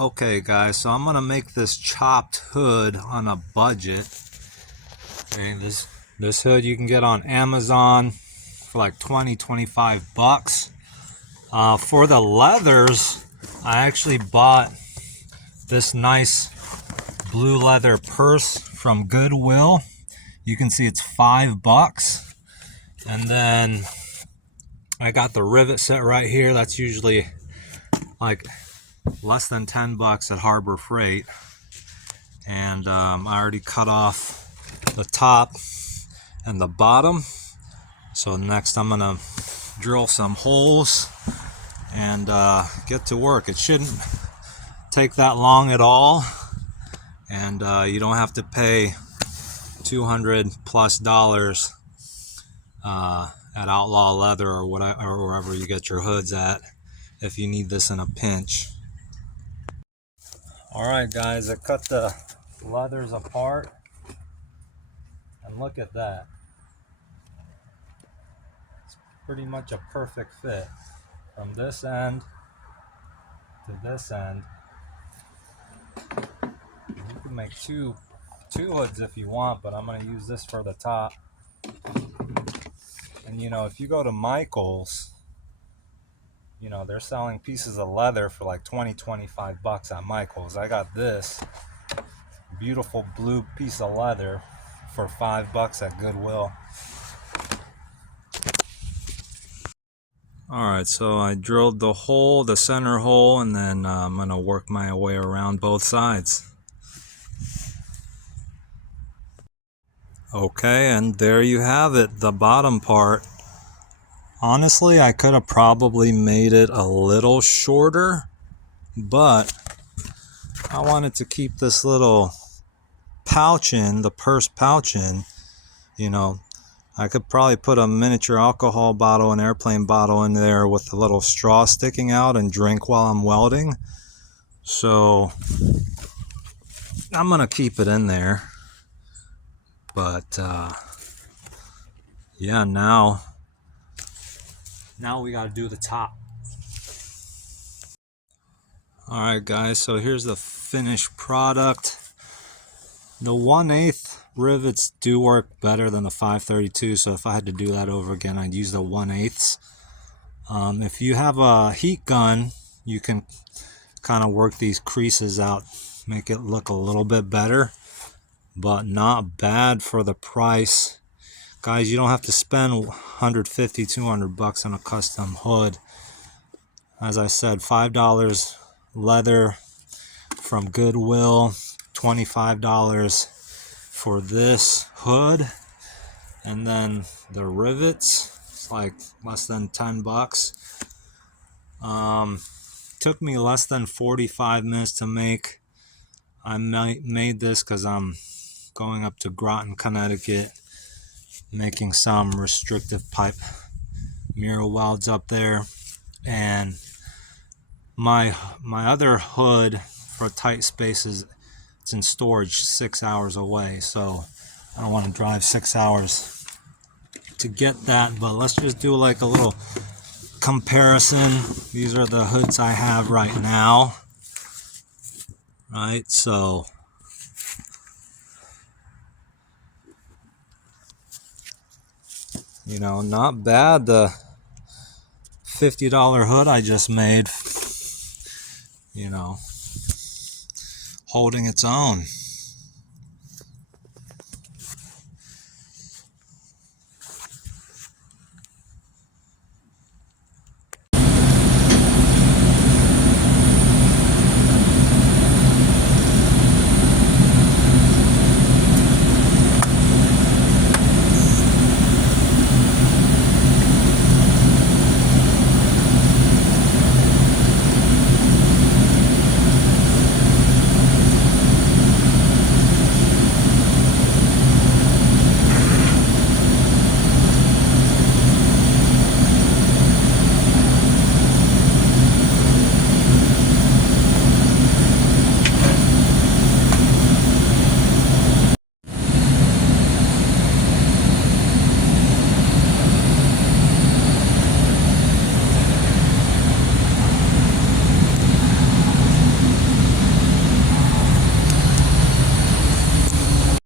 Okay guys, so I'm gonna make this chopped hood on a budget. Okay, this hood you can get on Amazon for like 25 bucks. For the leathers, I actually bought this nice blue leather purse from Goodwill. You can see it's $5. And then I got the rivet set right here. That's usually like less than 10 bucks at Harbor Freight. And I already cut off the top and the bottom. So next I'm gonna drill some holes and get to work. It shouldn't take that long at all, and you don't have to pay $200+ at Outlaw Leather or whatever, or wherever you get your hoods at, if you need this in a pinch. Alright guys, I cut the leathers apart, and look at that. It's pretty much a perfect fit from this end to this end. You can make two hoods if you want, but I'm going to use this for the top. And you know, if you go to Michael's, you know, they're selling pieces of leather for like 20-25 bucks at Michael's. I got this beautiful blue piece of leather for $5 at Goodwill. Alright, so I drilled the hole, the center hole, and then I'm going to work my way around both sides. Okay, and there you have it, the bottom part. Honestly, I could have probably made it a little shorter, but I wanted to keep this little pouch in, the purse pouch in. You know, I could probably put a miniature alcohol bottle, an airplane bottle in there with a little straw sticking out and drink while I'm welding. So I'm gonna keep it in there. But yeah, now we gotta do the top. Alright guys, so here's the finished product. The 1/8 rivets do work better than the 532, so if I had to do that over again, I'd use the 1/8. If you have a heat gun, you can kind of work these creases out, make it look a little bit better, but not bad for the price. Guys, you don't have to spend 150-200 bucks on a custom hood. As I said, $5 leather from Goodwill, $25 for this hood, and then the rivets, it's like less than 10 bucks. Took me less than 45 minutes to make. I made this because I'm going up to Groton, Connecticut, making some restrictive pipe mirror welds up there, and my other hood for tight spaces, it's in storage 6 hours away, so I don't want to drive 6 hours to get that. But let's just do like a little comparison. These are the hoods I have right now, right? So you know, not bad. The $50 hood I just made, you know, holding its own.